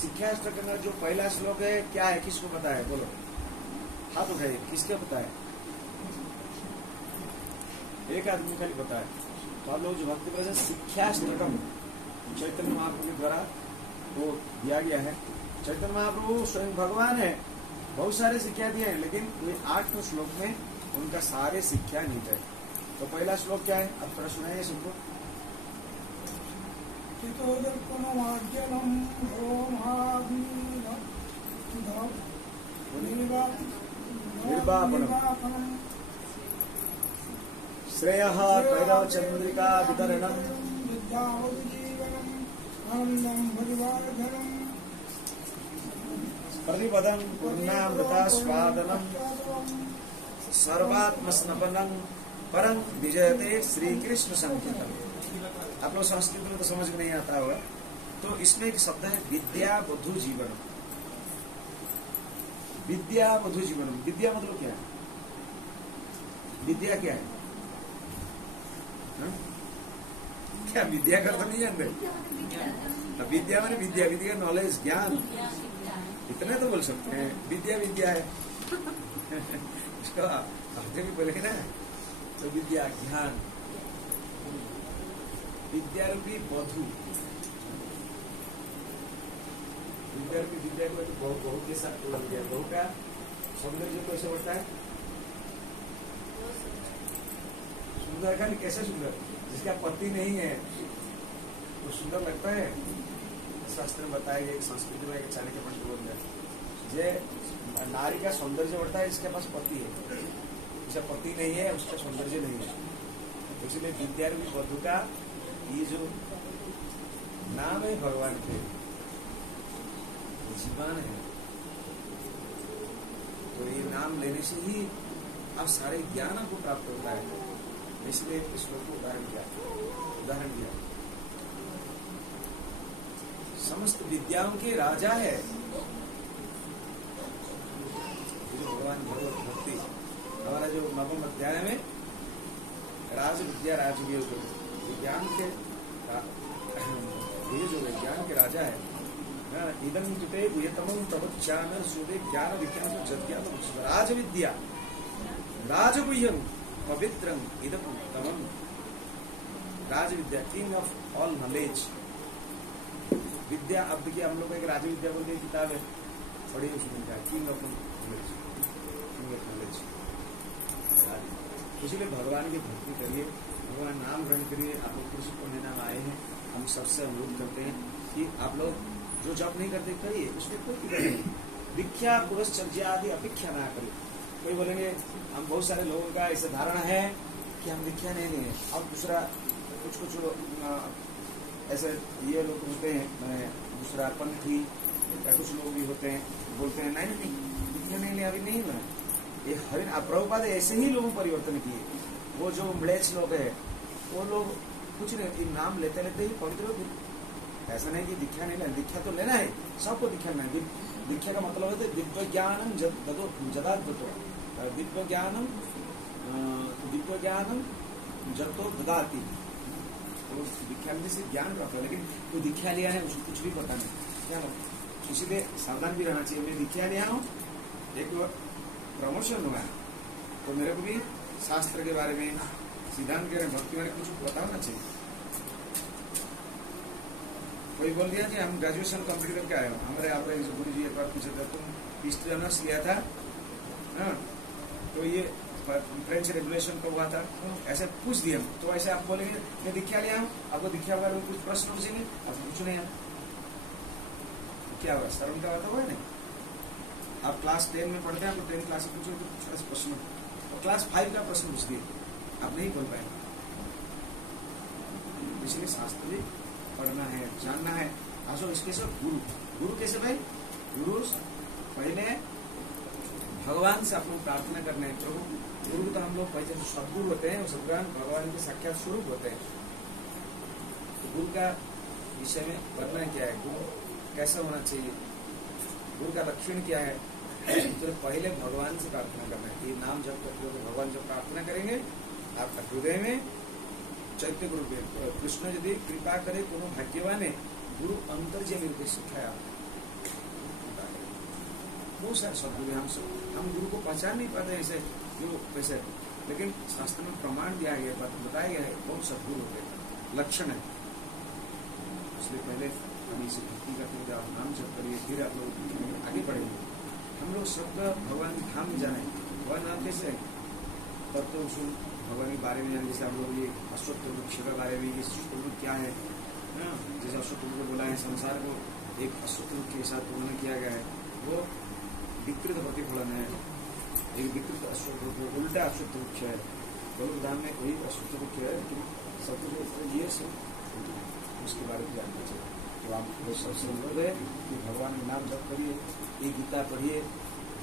शिक्षाष्टक का जो पहला श्लोक है क्या है, किसको पता है? बोलो, हाथ उठाइए, किसके पता है? एक आदमी का नहीं पता है। तो आप लोग जो भक्ति प्रजा शिक्षाष्टकम चैतन्य महाप्रभु द्वारा वो दिया गया है। चैतन्य महाप्रभु स्वयं भगवान है, बहुत सारे शिक्षा दिए हैं, लेकिन ये 8 श्लोक में उनका सारे शिक्षा निहित है। तो पहला श्लोक क्या है, अब थोड़ा सुनाइए सबको। श्रेयः कैरव चंद्रिका वितरणम प्रतिपदं पूर्णामृता स्वादनम सर्वात्मस्नपनं परं विजयते श्री कृष्ण संकीर्तन। आप लोग संस्कृत में तो समझ में नहीं आता होगा, तो इसमें एक शब्द है विद्या वधु जीवनम। विद्या वधु जीवनम, विद्या मतलब क्या है? विद्या क्या है? क्या विद्या कर तो नहीं जानते? विद्या माने विद्या, विद्या नॉलेज, ज्ञान, इतने तो बोल सकते हैं। विद्या विद्या है इसका अर्थ भी बोलेंगे ना, तो विद्या ज्ञान, विद्या रूपी वधु, विद्या रूपी विद्या को बहू के साथ दिया। बहू का सौंदर्य कैसे बढ़ता है? सुंदर खाली कैसे सुंदर? जिसका पति नहीं है तो सुंदर लगता है। शास्त्र में बताया गया, संस्कृति में एक चाणक्य पंडित बोल रहे, जे नारी का सौंदर्य बढ़ता है जिसके पास पति है, जिसका पति नहीं है उसका सौंदर्य नहीं है। इसलिए विद्या रूपी वधु का ये जो नाम है भगवान के जीवन है, तो ये नाम लेने से ही आप सारे ज्ञान को प्राप्त होता है। इसलिए ईश्वर को उदाहरण दिया। समस्त विद्याओं के राजा है भगवान भगवत भक्ति। हमारा जो नवम अध्याय में राज विद्या राजवीय विज्ञान के ये जो विज्ञान के राजा है, इदम जुटे वियतमं प्रवच्यान सूर्य ज्ञान विज्ञान जज्ञान राज विद्या राजगुह्यम पवित्रम इदम तमम। राज विद्या, किंग ऑफ ऑल नॉलेज। विद्या, अब देखिए हम लोग एक राज विद्या बोल के किताब है पढ़ी, उसमें क्या king of knowledge, king of knowledge. इसलिए भगवान की भक्ति करिए, भगवान नाम ग्रहण करिए। आप लोग कृषि पुण्य नाम आए हैं, हम सबसे अनुरोध करते हैं कि आप लोग जो जॉब नहीं करते करिए, उसमें कोई फिक्र नहीं। दीक्षा पुरस्चर्या आदि अपेक्षा ना करिए। कोई बोलेंगे, हम बहुत सारे लोगों का ऐसा धारणा है कि हम दीक्षा नहीं लेंगे। अब दूसरा कुछ ऐसे ये लोग होते हैं, मैंने दूसरा पंथी या कुछ लोग भी होते हैं, बोलते हैं नहीं दीक्षा नहीं ले, अभी नहीं लेना। ये हरिन प्रभुपाद ऐसे ही लोगों परिवर्तन किए। वो जो म्लेच्छ लोग है, वो लोग कुछ नहीं, नाम लेते लेते ही पवित्र होते। ऐसा नहीं कि दीक्षा नहीं लेना, दीक्षा तो लेना है, सबको दीक्षा लेना है। दीक्षा का मतलब होता है दिव्य ज्ञानम जदाद्वतो, दिव्य ज्ञानम जतो ददाति। तो दीक्षा लेने से ज्ञान प्राप्त है, लेकिन वो दीक्षा लिया है उसको कुछ भी पता नहीं क्या। इसीलिए सावधान भी रहना चाहिए। मैं दीक्षा लिया हूँ, एक प्रमोशन हुआ है, तो मेरे को भी शास्त्र के बारे में, सिद्धांत के बारे में, भक्ति के बारे में कुछ बताना चाहिए। कोई बोल दिया कि हम ग्रेजुएशन कंप्लीट करके आए हो, हमारे आप गुरु जी एक बार पूछे थे तुम हिस्ट्री ऑनर्स लिया था, हाँ, तो ये फ्रेंच रेवोल्यूशन कब हुआ था, तो ऐसे पूछ दिया। तो ऐसे आप बोलेंगे मैं दिखा लिया हूँ, आपको दिखा हुआ कुछ प्रश्न पूछेंगे, आप पूछो नहीं, आप क्या हुआ, शर्म का बात हुआ नहीं। आप क्लास 10 में पढ़ते हैं, आपको 10 क्लास में पूछो तो कुछ प्रश्न, और क्लास 5 का प्रश्न पूछ दिए, आप नहीं बोल पाएंगे। इसलिए शास्त्र भी पढ़ना है, जानना है। आसो इसके सब गुरु कैसे भाई, गुरु पहले भगवान से आप लोग प्रार्थना करना है। प्रभु गुरु तो हम लोग पहले सदगुरु होते हैं, भगवान के साक्षात स्वरूप होते हैं। तो गुरु का विषय में पढ़ना क्या है, गुरु कैसा होना चाहिए, गुरु का लक्षण क्या है। तो पहले भगवान से प्रार्थना करना है। ये नाम जब करते हो तो भगवान जब प्रार्थना करेंगे आपका हृदय में चैत्य गुरु कृष्ण यदि कृपा करे कोनो भाग्यवान है, गुरु अंतर्जमी रूप सिखाया। बहुत सारे सदगुरु हम गुरु को पहचान नहीं पाते ऐसे जो वैसे, लेकिन शास्त्र में प्रमाण दिया गया, बताया गया है बहुत सदगुरु होते हैं, लक्षण है। इसलिए पहले हम इसे भक्ति करते हैं, आप नाम जप करिए, फिर आप लोग आगे बढ़ेंगे। हम लोग सबका भगवान के धाम में जाना है। भगवान नाम कैसे है, तब तो उसको भगवान के बारे में जाने। जैसे हम लोग ये अश्वत्थ वृक्ष के बारे में, ये अश्वत्थ क्या है, जैसे अश्वत्थ को बोला है, संसार को एक अश्वत्थ के साथ तुलना किया गया है, वो विकृत प्रतिफलन है। एक विकृत अश्वत्थ, उल्टा अश्वत्थ वृक्ष है। गोलोक धाम में वही अश्वत्थ वृक्ष है, लेकिन सब कुछ ये सब उसके बारे में जानना चाहिए। तो आप सबसे अनुरोध है कि भगवान के नाम जप करिए, ये गीता पढ़िए।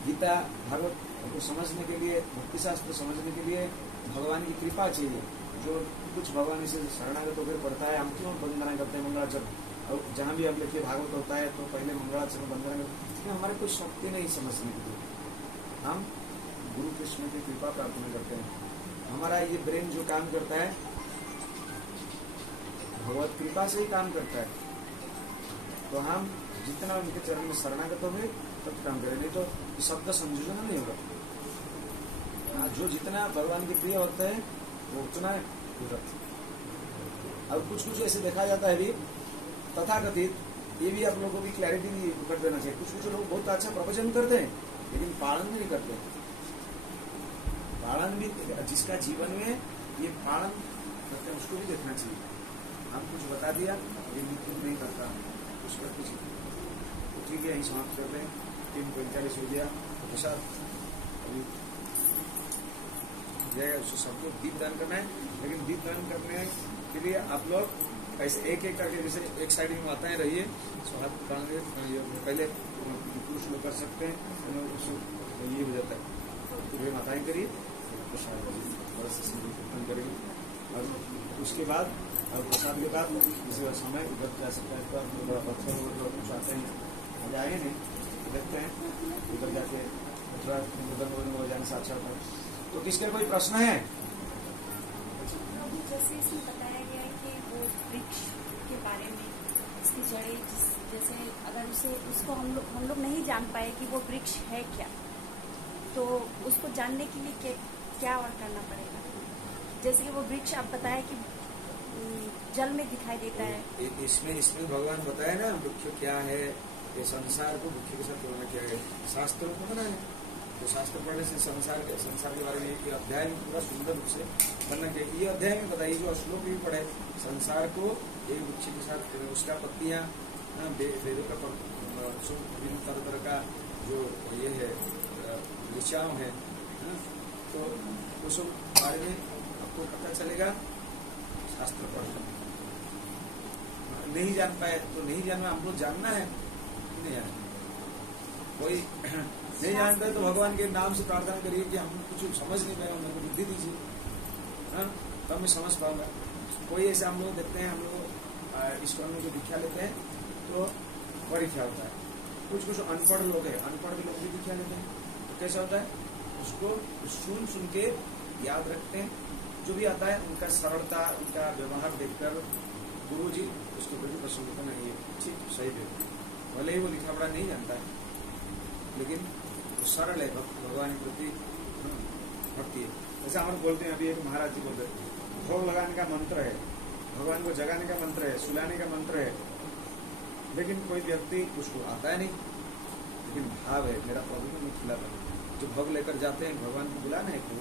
गीता भागवत को समझने के लिए, भक्ति शास्त्र समझने के लिए भगवान की कृपा चाहिए। जो कुछ भगवान से शरणागत होकर पढ़ता है, हम क्यों वंदना करते हैं मंगलाचरण, और जहाँ भी हम लिखिए भागवत होता है तो पहले मंगलाचरण वंदना करते हैं। हमारे कोई शक्ति नहीं समझने के लिए, हम गुरु कृष्ण की कृपा प्रार्थना करते हैं। हमारा ये ब्रेन जो काम करता है भगवत कृपा से ही काम करता है। तो हम जितना उनके चरण में शरणागत होंगे तब काम करें, नहीं तो शब्द संयोजन नहीं होगा। जो जितना भगवान के प्रिय होता है वो उतना व्रत। अब कुछ ऐसे देखा जाता है भी तथाकथित, ये भी आप लोगों को भी क्लैरिटी कर देना चाहिए। कुछ लोग बहुत अच्छा प्रवचन करते हैं लेकिन पालन नहीं करते। पालन भी, जिसका जीवन में ये पालन करते हैं उसको भी देखना चाहिए। हम कुछ बता दिया, ये नहीं करता, उस पर कुछ तो ठीक है, यही समाप्त करते हैं। 3:45 हो गया। तो प्रसाद अभी उसको सबको दीप दान करना है, लेकिन दीप दान करने के लिए आप लोग ऐसे एक एक करके, जैसे एक साइड में माताएं रहिए, हाथ बांधे, पहले पुरुष लोग कर सकते हैं, ये हो जाता है। तो माताएं करिए, कीर्तन करेंगे, और उसके बाद और प्रसाद के बाद किसी समय उधर जा सकता है। तो बच्चों कुछ आते हैं, हम आए नहीं देखते हैं, उधर जाके उधर जाने से अच्छा होता है। तो किसका कोई प्रश्न है? जैसे इसमें बताया गया है कि वो वृक्ष के बारे में, इसकी जड़ें, जैसे अगर उसको हम लोग नहीं जान पाए कि वो वृक्ष है क्या, तो उसको जानने के लिए क्या और करना पड़ेगा? जैसे कि वो वृक्ष आप बताया कि जल में दिखाई देता है। इसमें भगवान बताया ना वृक्ष क्या है, ये संसार को वृक्ष के साथ तुलना किया गया, शास्त्रों को बना है। तो शास्त्र पढ़ने से संसार के बारे में एक अध्याय में पूरा सुंदर रूप से बनना चाहिए। ये अध्याय में बताइए, जो श्लोक भी पढ़े, संसार को एक वृक्ष के साथ, उसका पत्तियां, वेदों का विभिन्न तरह का जो ये है ऋचाओं है, तो उस बारे में आपको पता चलेगा। शास्त्र पढ़ना नहीं जान पाए तो नहीं जानना, हमको जानना है, नहीं जानना। कोई नहीं जानता है तो भगवान के नाम से प्रार्थना करिए कि हम कुछ समझ नहीं पाए, हमको बुद्धि दीजिए, तब मैं समझ पाऊंगा। कोई ऐसे हम लोग देखते हैं, हम लोग ईश्वर में जो दीक्षा लेते हैं तो परीक्षा होता है। कुछ अनपढ़ लोग हैं, अनपढ़ लोग भी दीक्षा लेते हैं, तो कैसा होता है, उसको सुन के याद रखते हैं। जो भी आता है उनका सरलता, उनका व्यवहार देखकर गुरु जी उसके प्रति प्रसन्न होता नहीं है, ठीक सही व्यक्ति, भले ही वो लिखा पढ़ा नहीं जानता है, लेकिन वो सरल है, भगवान के प्रति भक्ति है। जैसे हम बोलते हैं, अभी एक महाराज जी बोलते हैं, भोग लगाने का मंत्र है, भगवान को जगाने का मंत्र है, सुलाने का मंत्र है, लेकिन कोई व्यक्ति उसको आता है नहीं, लेकिन भाव है मेरा प्रभु में खिला था, जो भोग लेकर जाते हैं भगवान को बुलाना है कि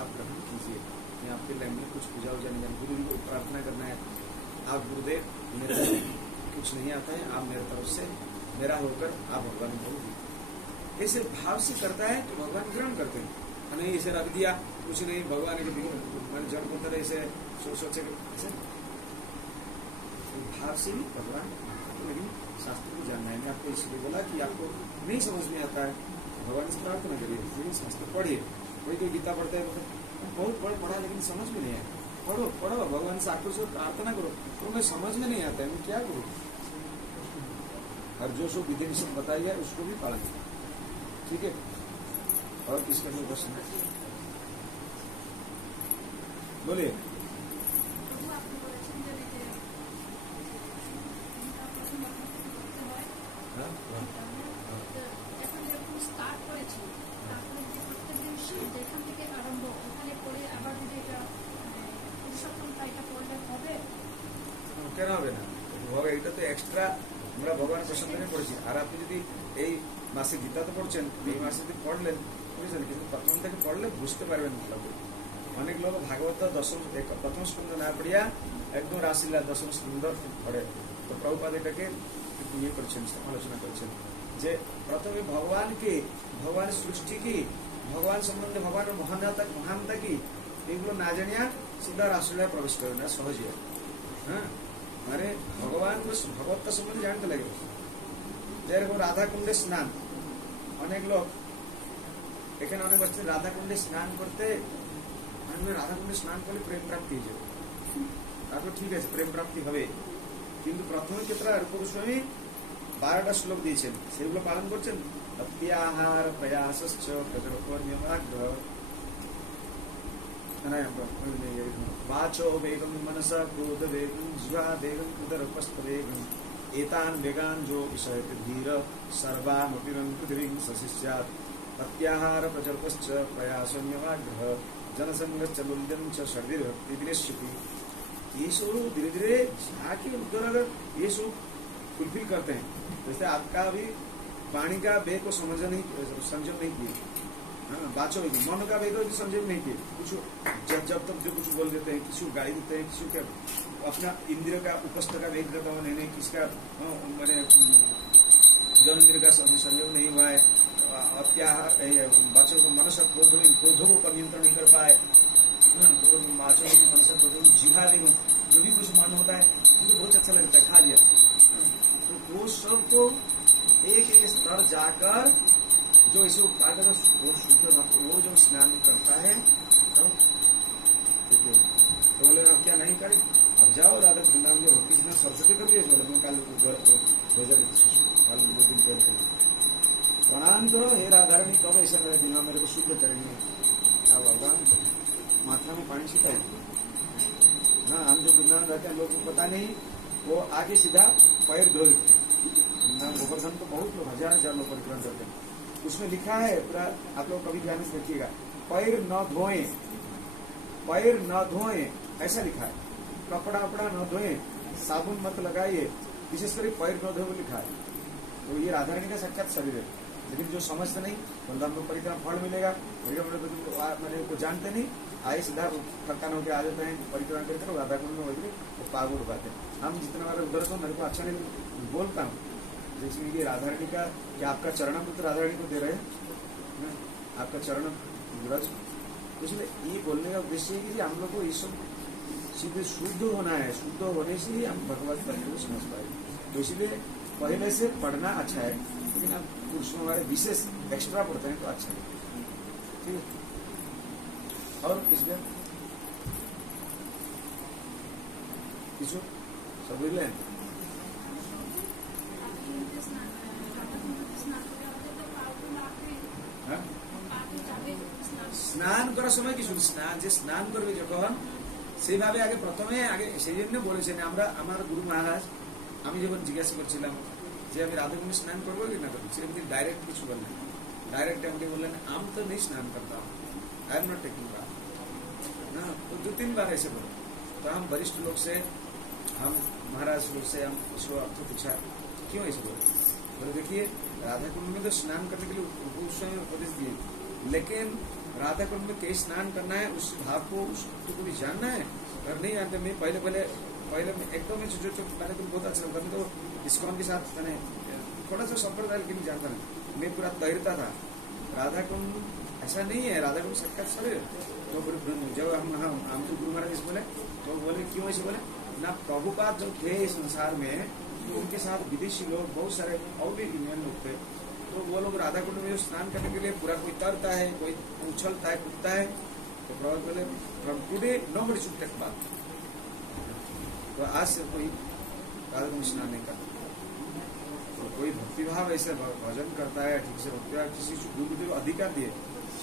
आप ग्रहण कीजिए, मैं आपके लाइन में कुछ पूजा उजा नहीं, गुरु जी को प्रार्थना करना है, आप गुरुदेव मेरे कुछ नहीं आता है, आप मेरे तरफ से मेरा होकर आप भगवान को दीजिए। ऐसे भाव से करता है तो भगवान ग्रहण करते हैं, नहीं इसे रख दिया कुछ नहीं भगवान के मैंने जड़ को तरह इसे सोचे ऐसे भाव से भी भगवान, लेकिन शास्त्र को जानना है। मैं आपको इसलिए बोला कि आपको नहीं समझ में आता है भगवान से प्रार्थना करिए, लेकिन शास्त्र पढ़िए। कोई गीता पढ़ता है बहुत पढ़ा लेकिन समझ में नहीं आया, पढ़ो भगवान से आक्रोश से प्रार्थना करो, तो मैं समझ में नहीं आता है मैं क्या करूँ। और जो सो विधि निषेध बताइए उसको भी पालन करो, ठीक है। और किसका कोई प्रश्न है बोलिए। কেন হবে না, এটা তো এক্সট্রা আমরা ভগবানের প্রসঙ্গে পড়েছি। আর আপনি যদি এই মাসে গীতা তো পড়ছেন, এই মাসে যদি পড়লেন বুঝলেন, কিন্তু প্রথম থেকে পড়লে বুঝতে পারবেন ভালো। অনেক লোক ভাগবত প্রথম স্কন্ধ না পড়িয়া একদম রাসলীলা দশম স্কন্ধ পড়ে। তো প্রভুপাদ এটাকে ইয়ে করছেন, সমালোচনা করছেন যে প্রথমে ভগবানকে, ভগবান সৃষ্টি কি, ভগবান সম্বন্ধে ভগবানের মহানতা কি এগুলো না জানিয়া সিধা রাসলীলা প্রবেশ করে না সহজে। হ্যাঁ, মানে ভগবান ভগবত্তা সম্বন্ধে জানতে লাগে। যেরকম রাধা কুণ্ডে স্নান, অনেক লোক এখানে অনেক বাচ্চা রাধা কুণ্ডে স্নান করতে, রাধা কুণ্ডে স্নান করলে প্রেম প্রাপ্তি হয়ে যাবে, তারপর ঠিক আছে প্রেম প্রাপ্তি হবে। কিন্তু প্রথমে ক্ষেত্রে রূপ গোস্বামী 12টা শ্লোক দিয়েছেন, সেগুলো পালন করছেন। অত্যাহার প্রয়াসশ্চ প্রজোপন্যমাগ্রহ वाचो वेगम मनसा क्रोध वेगम जिह्वा वेगम उदरपस्थ वेगम एतान वेगान जो विषयत धीर सर्वामपि पृथ्वीं सशिष्यात् प्रत्याहार प्रजल्पश्च प्रयासोऽन्यमाग्रह जनसंगश्च मूल्यं च शरीरभक्ति विनश्यति। ये सब धीरे धीरे जाके उधर अगर ये सब फुलफिल करते हैं, जैसे आपका अभी वाणी का वेग को संयम नहीं किए, बाचो मन का वेग संयम नहीं किए, कुछ जब तक जो कुछ बोल देते हैं, किसी को गाली देते हैं, किसी को अपना इंद्रिय का उपस्थ का वेग का दमन नहीं, किसका मैंने जन इंद्रिय का संयम नहीं हुआ है, बाचो मनसा क्रोधों को नियंत्रण नहीं कर पाए, बाचो मनसा क्रोधों जिहा नहीं, जो भी कुछ मन होता है तो बहुत अच्छा लगता है, खा लिया। तो वो सब को एक एक स्तर जाकर जो इसे पाकर वो शुद्ध भक्त वो जो स्नान करता है तो बोले आप क्या नहीं करें, अब जाओ राधा वृंदावन जो भक्ति स्नान सरस्वती कर दिए, बोले मैं कल भेजा देती शिशु कल 2 दिन पहले प्रणाम करो, हे राधारानी कब ऐसा मेरे दिमाग मेरे को शुद्ध करेंगे। अब भगवान माथा में पानी छिटाए। हाँ, हम जो वृंदावन रहते हैं लोगों को पता नहीं, वो आगे सीधा पैर धो देते हैं। गोवर्धन तो बहुत लोग 1000 लोग परिक्रम करते हैं, उसमें लिखा है पूरा, आप लोग कभी ध्यान से देखिएगा, पैर न धोएं, पैर न धोएं ऐसा लिखा है, कपड़ा वपड़ा न धोएं, साबुन मत लगाइए, विशेषकर पैर न धोए लिखा है। तो ये राधारानी का साक्षात शरीर है, लेकिन जो समझते नहीं बलराम को परिक्रमा फल मिलेगा, परिक्रमा को जानते नहीं, आए सीधा थकान होकर आ जाते हैं, परिक्रमा करते हैं राधा कुंड में वही वो पागल उगाते हैं। हम जितना बार उधर तो मेरे को अच्छा नहीं बोलता हूँ, जैसे ये राधारानी का क्या आपका चरणामृत राधारानी को दे रहे हैं, आपका चरण ब्रज, इसलिए ये बोलने का उद्देश्य है कि हम लोग को ये सब सीधे शुद्ध होना है, शुद्ध होने से ही हम भगवत तत्व को समझ पाएंगे। तो इसलिए पहले से पढ़ना अच्छा है, लेकिन आप पुरुषों हमारे विशेष एक्स्ट्रा पढ़ते हैं तो अच्छा है, ठीक है। और इसलिए किसी सब ले স্নান করার সময় কিছু স্নান যে স্নান করবে যখন সেইভাবে আগে প্রথমে আগে সেই জন্য বলেছেন আমরা, আমার গুরু মহারাজ আমি যখন জিজ্ঞাসা করছিলাম যে আমি রাধাকুণ্ডে স্নান করবো কি না করবো, সেরকম ডাইরেক্ট কিছু বললেন, डायरेक्ट हमने बोला आम तो नहीं स्नान करता हूँ, I am not taking bath ना। तो 2-3 बार ऐसे बोले, तो हम वरिष्ठ लोग से, हम महाराज लोग से हम उसको अर्थ पूछा, क्यों ऐसे बोले देखिए राधा कुंड में तो स्नान करने के लिए उस समय उपदेश दिए, लेकिन राधा कुंड में कहीं स्नान करना है उस भाव को उसको भी जानना है। अगर नहीं जानते, मैं पहले एकदम जो मैंने तो बहुत अच्छा लगता, मैं तो इस्कॉन के साथ मैंने थोड़ा सा संप्रदाय लेकिन जानता नहीं, मैं पूरा तैरता था। राधा कुंड ऐसा नहीं है, राधा कुंड साक्षात शरीर। तो जब हम तो गुरु महाराज बोले तो बोले क्यों ऐसे बोले ना, प्रभुपाद जो थे इस संसार में तो उनके साथ विदेशी लोग बहुत सारे और भी इंडियन लोग थे, तो वो लोग राधा कुंड में स्नान करने के लिए पूरा कोई तरता है, कोई उछलता है, कूदता है। तो प्रभु बोले from today nobody should take bath, तो आज से कोई राधा कुंड स्नान नहीं करता। तो कोई भक्तिभाव ऐसे भजन करता है ठीक से, भक्तिभाव किसी गुरुदेव अधिकार दिए,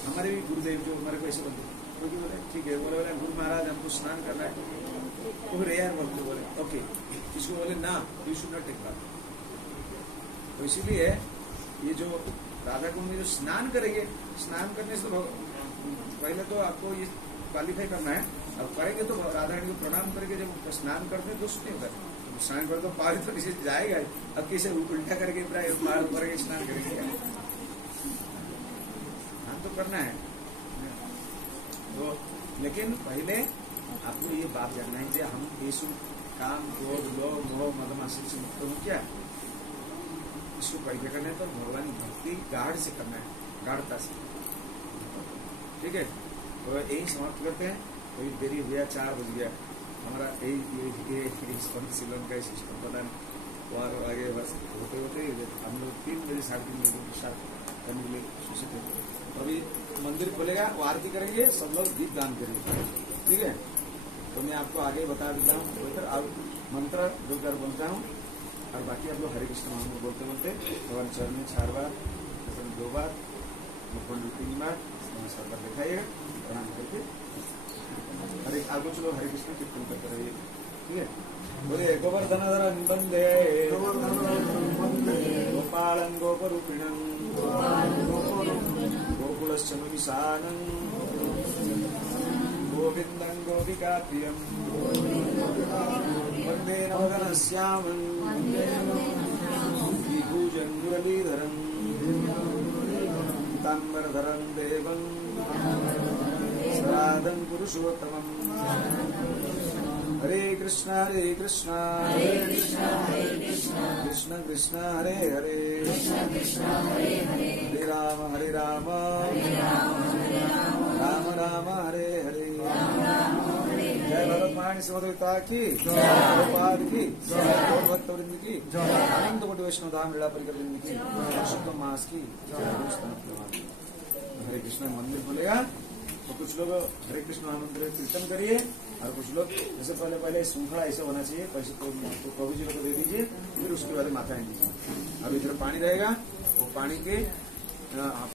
हमारे भी गुरुदेव जो हमारे को ऐसे बोलते, क्योंकि बोले ठीक है, बोले गुरु महाराज हमको स्नान करना है, तो रेयर बोलते, बोले ओके, किसको बोले ना you should not take bath. तो इसीलिए ये जो राधा कुंड में जो स्नान करेंगे, स्नान करने से तो पहले तो आपको ये क्वालिफाई करना है, अब करेंगे तो राधा रानी को प्रणाम करके जब स्नान करते हैं दोष नहीं होता, स्नान कर तो पार तो किसी जाएगा, अब किसे उल्टा करके पार करके स्नान करेंगे, स्नान तो करना है। तो लेकिन पहले आपको ये बात जानना है कि हम ये काम क्रोध लोभ मोह मद मात्सर्य से मुक्त हो क्या, इसको कैसे करना है, तो भगवान की भक्ति गाढ़ से करना है, गाढ़ता से, ठीक है। तो यही समाप्त करते हैं, कोई देरी हो गया, 4 बज गया हमारा, ये शिलन का सिस्टम प्रदान और आगे बस होते होते हम लोग 3 बजे 3:30 बजे के साथ करने के लिए सूचित है। अभी मंदिर खुलेगा, वो आरती करेंगे, सब लोग दीप दान करेंगे, ठीक है। तो मैं आपको आगे बता देता हूँ, अब मंत्र 2 बार बोलता हूँ और बाकी आप लोग हरे कृष्ण महामंत्र बोलते बोलते भगवान चरण में 4 बार, 2 बार, मुखंड 3 बार नमस्कार कर दिखाइएगा, प्रणाम करके हरे आगो चलो हरे कृष्ण कीर्तन करते रहिए, ठीक है। बोले गोवर्धनधरं वंदे गोपालं गोपरूपिणं गोकुलश्च विशानं गोविन्दं गोपिकाप्रियं वन्दे नवघनश्यामं विभूषं मुरलीधरं पीताम्बरधरं देवं सनातन पुरुषोत्तमं। हरे कृष्णा कृष्ण कृष्ण हरे हरे, हरे राम राम राम हरे हरे। जय भगवत महारानी समद्विता की, प्रभुपाद की, भक्त वृंद की, अनंत कोटि वैष्णव धाम लीला परिकर वृंद की, पुरुषोत्तम मास की। हरे कृष्ण मंदिर खुलेगा तो कुछ लोग हरे कृष्ण महामंत्र कीर्तन करिए, और कुछ लोग जैसे पहले श्रृंखला ऐसा होना चाहिए, पैसे तो प्रभु जी को दे दीजिए, फिर उसके बाद माताएं दीजिए। अब इधर पानी रहेगा, वो पानी के